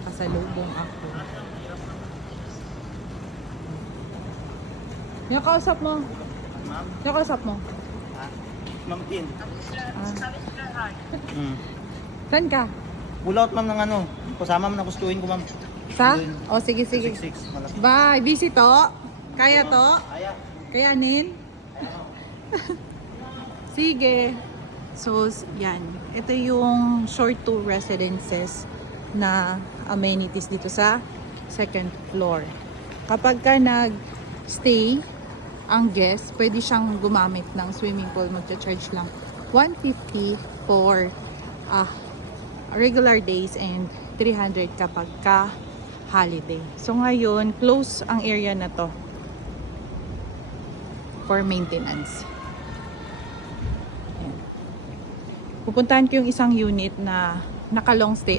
nakasalubong ako. Yung kausap mo. Ma'am? Yung kausap mo. Ma'am Tin. Saan ka? Pull out ma'am ng ano. Kasama mo na gustuhin ko ma'am. Sa? O, sige, sige. 66. Malaki. Bye. Busy to? Kaya to? Kaya. Kayanin? Sige. So, yan. Ito yung short tour residences na amenities dito sa second floor. Kapag ka nag-stay ang guest, pwede siyang gumamit ng swimming pool. Magcha-charge lang 150 for regular days and 300 kapag ka holiday. So ngayon, close ang area na to for maintenance. Ayan. Pupuntahan ko yung isang unit na naka long stay.